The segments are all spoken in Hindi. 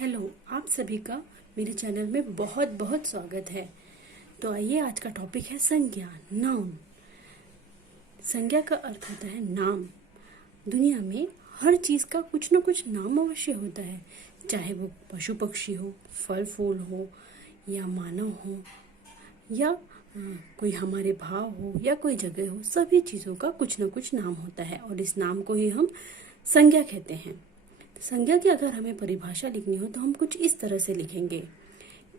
हेलो, आप सभी का मेरे चैनल में बहुत बहुत स्वागत है। तो आइए, आज का टॉपिक है संज्ञा, नाउन। संज्ञा का अर्थ होता है नाम। दुनिया में हर चीज का कुछ न कुछ नाम अवश्य होता है, चाहे वो पशु पक्षी हो, फल फूल हो, या मानव हो, या कोई हमारे भाव हो, या कोई जगह हो। सभी चीजों का कुछ न कुछ नाम होता है और इस नाम को ही हम संज्ञा कहते हैं। संज्ञा की अगर हमें परिभाषा लिखनी हो तो हम कुछ इस तरह से लिखेंगे।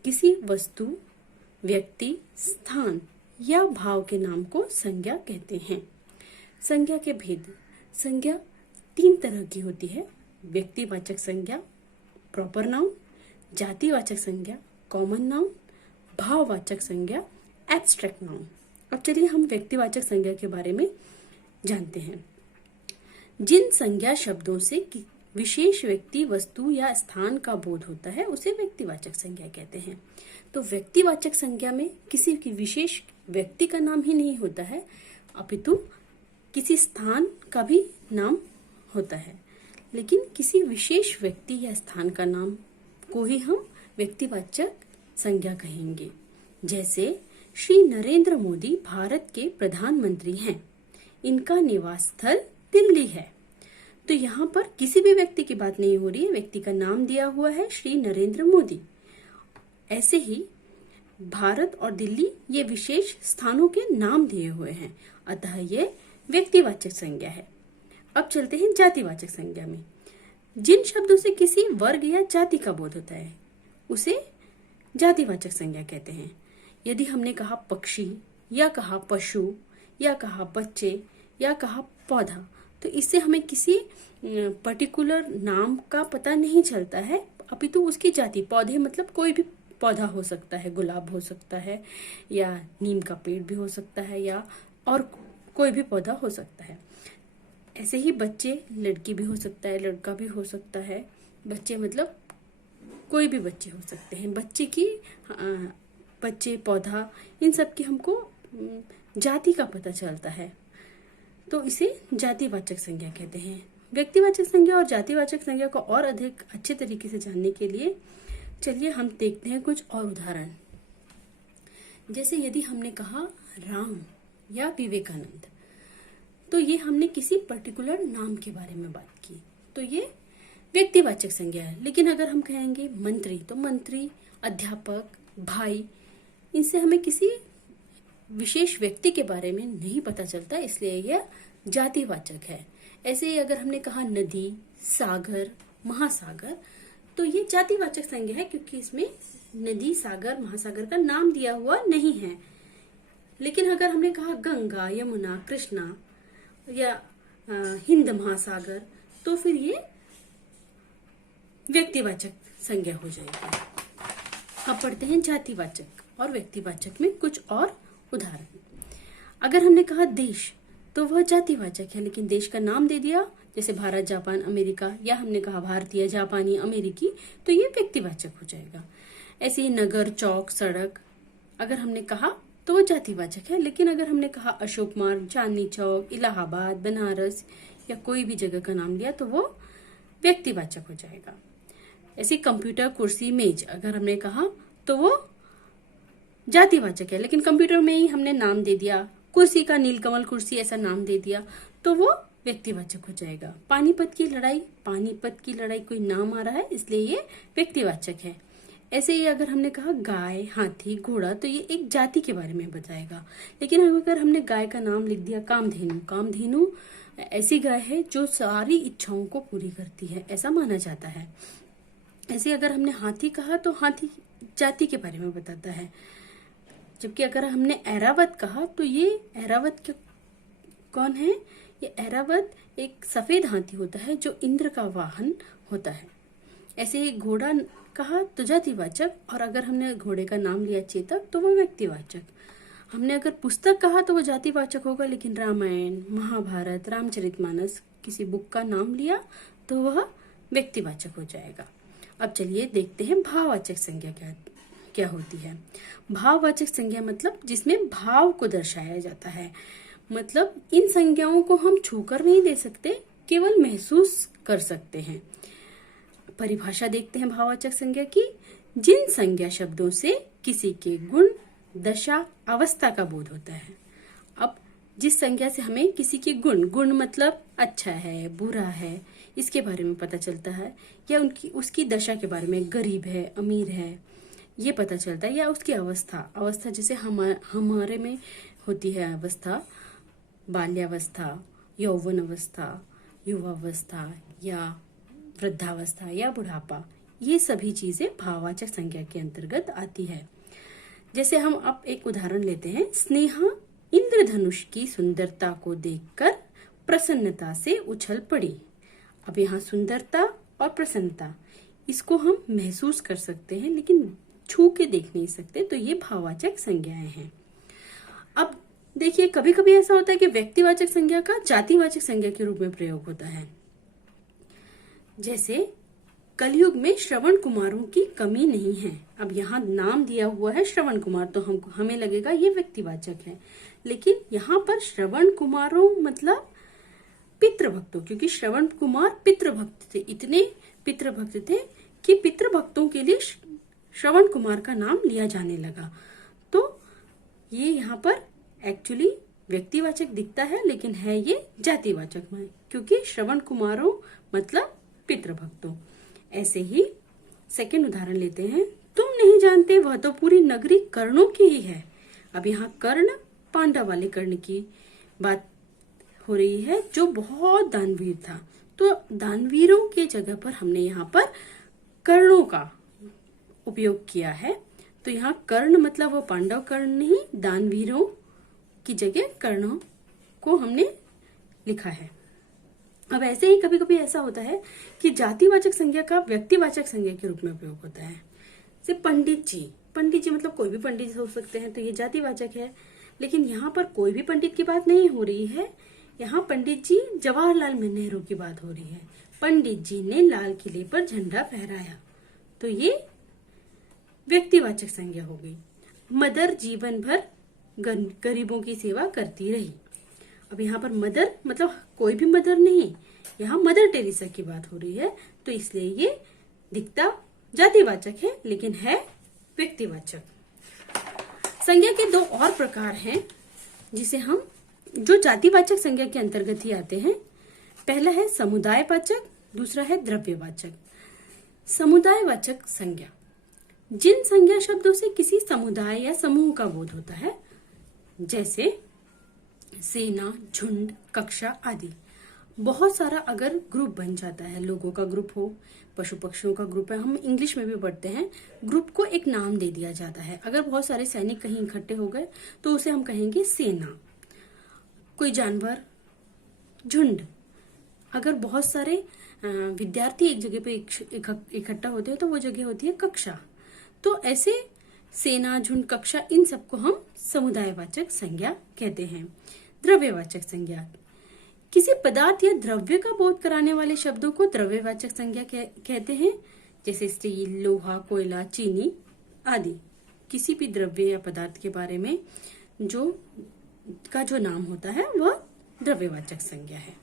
किसी वस्तु, व्यक्ति, स्थान या भाव के नाम को संज्ञा कहते हैं। संज्ञा के भेद। संज्ञा 3 तरह की होती है: व्यक्तिवाचक संज्ञा, प्रॉपर नाउन; जातिवाचक संज्ञा, कॉमन नाउन; भाववाचक संज्ञा, एब्स्ट्रैक्ट नाउन। अब चलिए हम व्यक्तिवाचक संज्ञा के बारे में जानते हैं। जिन संज्ञा शब्दों से विशेष व्यक्ति, वस्तु या स्थान का बोध होता है उसे व्यक्तिवाचक संज्ञा कहते हैं। तो व्यक्तिवाचक संज्ञा में किसी की विशेष व्यक्ति का नाम ही नहीं होता है, अपितु किसी स्थान का भी नाम होता है, लेकिन किसी विशेष व्यक्ति या स्थान का नाम को ही हम व्यक्तिवाचक संज्ञा कहेंगे। जैसे श्री नरेंद्र मोदी भारत के प्रधानमंत्री हैं, इनका निवास स्थल दिल्ली है। तो यहाँ पर किसी भी व्यक्ति की बात नहीं हो रही है, व्यक्ति का नाम दिया हुआ है श्री नरेंद्र मोदी। ऐसे ही भारत और दिल्ली ये विशेष स्थानों के नाम दिए हुए हैं, अतः ये व्यक्तिवाचक संज्ञा है। अब चलते हैं जातिवाचक संज्ञा में। जिन शब्दों से किसी वर्ग या जाति का बोध होता है उसे जातिवाचक संज्ञा कहते हैं। यदि हमने कहा पक्षी, या कहा पशु, या कहा बच्चे, या कहा पौधा, तो इससे हमें किसी पर्टिकुलर नाम का पता नहीं चलता है, अपितु उसकी जाति। पौधे मतलब कोई भी पौधा हो सकता है, गुलाब हो सकता है, या नीम का पेड़ भी हो सकता है, या और कोई भी पौधा हो सकता है। ऐसे ही बच्चे, लड़की भी हो सकता है, लड़का भी हो सकता है। बच्चे मतलब कोई भी बच्चे हो सकते हैं। बच्चे, पौधा, इन सब की हमको जाति का पता चलता है, तो इसे जातिवाचक संज्ञा कहते हैं। व्यक्तिवाचक संज्ञा और जातिवाचक संज्ञा को और अधिक अच्छे तरीके से जानने के लिए चलिए हम देखते हैं कुछ और उदाहरण। जैसे यदि हमने कहा राम या विवेकानंद, तो ये हमने किसी पर्टिकुलर नाम के बारे में बात की, तो ये व्यक्तिवाचक संज्ञा है। लेकिन अगर हम कहेंगे मंत्री, तो मंत्री, अध्यापक, भाई, इनसे हमें किसी विशेष व्यक्ति के बारे में नहीं पता चलता, इसलिए यह जातिवाचक है। ऐसे ही अगर हमने कहा नदी, सागर, महासागर, तो ये जातिवाचक संज्ञा है, क्योंकि इसमें नदी, सागर, महासागर का नाम दिया हुआ नहीं है। लेकिन अगर हमने कहा गंगा, यमुना, कृष्णा या हिंद महासागर, तो फिर ये व्यक्तिवाचक संज्ञा हो जाएगी। अब पढ़ते हैं जातिवाचक और व्यक्तिवाचक में कुछ और उदाहरण। अगर हमने कहा देश, तो वह जातिवाचक है, लेकिन देश का नाम दे दिया, जैसे भारत, जापान, अमेरिका, या हमने कहा भारतीय, जापानी, अमेरिकी, तो ये व्यक्तिवाचक हो जाएगा। ऐसे ही नगर, चौक, सड़क, अगर हमने कहा तो वो जातिवाचक है, लेकिन अगर हमने कहा अशोक मार्ग, चांदनी चौक, इलाहाबाद, बनारस, या कोई भी जगह का नाम लिया, तो वो व्यक्तिवाचक हो जाएगा। ऐसे कंप्यूटर, कुर्सी, मेज, अगर हमने कहा तो वो जातिवाचक है, लेकिन कंप्यूटर में ही हमने नाम दे दिया, कुर्सी का नीलकमल कुर्सी ऐसा नाम दे दिया, तो वो व्यक्तिवाचक हो जाएगा। पानीपत की लड़ाई कोई नाम आ रहा है, इसलिए ये व्यक्तिवाचक है। ऐसे ही अगर हमने कहा गाय, हाथी, घोड़ा, तो ये एक जाति के बारे में बताएगा। लेकिन अगर हमने गाय का नाम लिख दिया कामधेनु ऐसी गाय है जो सारी इच्छाओं को पूरी करती है, ऐसा माना जाता है। ऐसे अगर हमने हाथी कहा तो हाथी जाति के बारे में बताता है। जबकि अगर हमने ऐरावत कहा तो ये ऐरावत कौन है? ये ऐरावत एक सफेद हाथी होता है जो इंद्र का वाहन होता है। ऐसे ही घोड़ा कहा तो जातिवाचक, और अगर हमने घोड़े का नाम लिया चेतक तो वो व्यक्तिवाचक। हमने अगर पुस्तक कहा तो वो जातिवाचक होगा, लेकिन रामायण, महाभारत, रामचरितमानस, किसी बुक का नाम लिया तो वह व्यक्तिवाचक हो जाएगा। अब चलिए देखते हैं भाववाचक संज्ञा क्या होती है। भाववाचक संज्ञा मतलब जिसमें भाव को दर्शाया जाता है। मतलब इन संज्ञाओं को हम छूकर नहीं दे सकते, केवल महसूस कर सकते हैं। परिभाषा देखते हैं भाववाचक संज्ञा की। जिन संज्ञा शब्दों से किसी के गुण, दशा, अवस्था का बोध होता है। अब जिस संज्ञा से हमें किसी के गुण मतलब अच्छा है, बुरा है, इसके बारे में पता चलता है, या उसकी दशा के बारे में, गरीब है, अमीर है, ये पता चलता है, या उसकी अवस्था जैसे हमारे में होती है अवस्था, बाल्यावस्था, यौवन अवस्था, युवावस्था या वृद्धावस्था या बुढ़ापा, ये सभी चीजें भाववाचक संज्ञा के अंतर्गत आती है। जैसे हम अब एक उदाहरण लेते हैं। स्नेहा इंद्रधनुष की सुंदरता को देखकर प्रसन्नता से उछल पड़ी। अब यहाँ सुंदरता और प्रसन्नता, इसको हम महसूस कर सकते हैं लेकिन छू के देख नहीं सकते, तो ये भाववाचक संज्ञाएं हैं। अब देखिए, कभी कभी ऐसा होता है कि व्यक्तिवाचक संज्ञा का जातिवाचक संज्ञा के रूप में प्रयोग होता है। जैसे कलयुग में श्रवण कुमारों की कमी नहीं है। अब यहाँ नाम दिया हुआ है श्रवण कुमार, तो हमें लगेगा ये व्यक्तिवाचक है, लेकिन यहाँ पर श्रवण कुमारों मतलब पितृभक्तों, क्योंकि श्रवण कुमार पितृभक्त थे, इतने पितृभक्त थे कि पितृभक्तों के लिए श्रवण कुमार का नाम लिया जाने लगा। तो ये यहाँ पर एक्चुअली व्यक्तिवाचक दिखता है, लेकिन है ये जातिवाचक में, क्योंकि श्रवण कुमारों मतलब पितृभक्तों। ऐसे ही सेकंड उदाहरण लेते हैं। तुम नहीं जानते वह तो पूरी नगरी कर्णों की ही है। अब यहाँ कर्ण, पांडव वाले कर्ण की बात हो रही है जो बहुत दानवीर था। तो दानवीरों के जगह पर हमने यहाँ पर कर्णों का उपयोग किया है। तो यहाँ कर्ण मतलब वो पांडव कर्ण नहीं, दानवीरों की जगह कर्णों को हमने लिखा है। अब ऐसे ही कभी कभी ऐसा होता है कि जातिवाचक संज्ञा का व्यक्तिवाचक संज्ञा के रूप में प्रयोग होता है। जैसे पंडित जी मतलब कोई भी पंडित हो सकते हैं, तो ये जातिवाचक है। लेकिन यहाँ पर कोई भी पंडित की बात नहीं हो रही है, यहाँ पंडित जी जवाहरलाल नेहरू की बात हो रही है। पंडित जी ने लाल किले पर झंडा फहराया, तो ये व्यक्तिवाचक संज्ञा हो गई। मदर जीवन भर गरीबों की सेवा करती रही। अब यहाँ पर मदर मतलब कोई भी मदर नहीं, यहाँ मदर टेरेसा की बात हो रही है, तो इसलिए ये दिखता जातिवाचक है लेकिन है व्यक्तिवाचक। संज्ञा के दो और प्रकार हैं जिसे हम जो जातिवाचक संज्ञा के अंतर्गत ही आते हैं। पहला है समुदायवाचक, दूसरा है द्रव्यवाचक। समुदायवाचक संज्ञा, जिन संज्ञा शब्दों से किसी समुदाय या समूह का बोध होता है, जैसे सेना, झुंड, कक्षा आदि। बहुत सारा अगर ग्रुप बन जाता है, लोगों का ग्रुप हो, पशु पक्षियों का ग्रुप है, हम इंग्लिश में भी पढ़ते हैं, ग्रुप को एक नाम दे दिया जाता है। अगर बहुत सारे सैनिक कहीं इकट्ठे हो गए तो उसे हम कहेंगे सेना। कोई जानवर, झुंड। अगर बहुत सारे विद्यार्थी एक जगह पे इकट्ठा होते हैं तो वो जगह होती है कक्षा। तो ऐसे सेना, झुंड, कक्षा, इन सबको हम समुदायवाचक संज्ञा कहते हैं। द्रव्यवाचक संज्ञा, किसी पदार्थ या द्रव्य का बोध कराने वाले शब्दों को द्रव्यवाचक संज्ञा कहते हैं। जैसे स्टील, लोहा, कोयला, चीनी आदि। किसी भी द्रव्य या पदार्थ के बारे में जो नाम होता है वह द्रव्यवाचक संज्ञा है।